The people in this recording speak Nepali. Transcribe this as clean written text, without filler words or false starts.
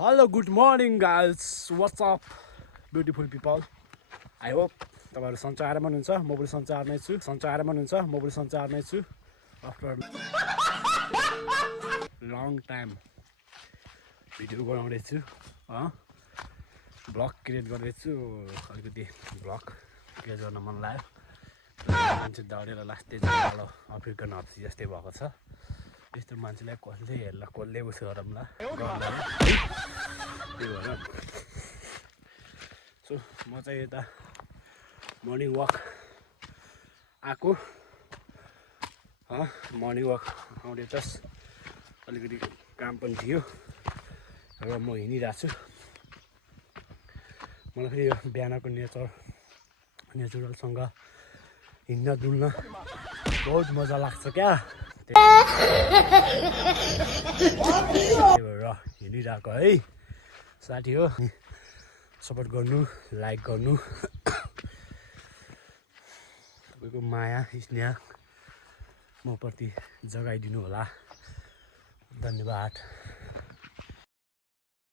Hello, good morning guys. What's up beautiful people? I hope तपाईहरु सन्चै आराममा हुनुहुन्छ। म पनि सन्चै आराममै छु। After long time भिडियो बनाउँदै छु। ब्लग क्रिएट गर्दै छु। अलिकति ब्लग क्रिएट गर्न मन लाग्यो। मान्छे दौडेर लास्टै जालो अफ्रिकन हप्सी जस्तै भएको छ। यस्तो मान्छेलाई कसले हेर्ला कसले उस गरौँला सो म चाहिँ यता मर्निङ वक आएको मर्निङ वक आउँदै जस्ट अलिकति काम पनि थियो र म हिँडिरहेको छु। मलाई फेरि यो बिहानको नेचुरलसँग हिँड्न डुल्न बहुत मजा लाग्छ क्या। त्यही भएर हिँडिरहेको है साथी हो। सपोर्ट गर्नु, लाइक गर्नु, तपाईँको माया स्नेह म प्रति जगाइदिनु होला। धन्यवाद।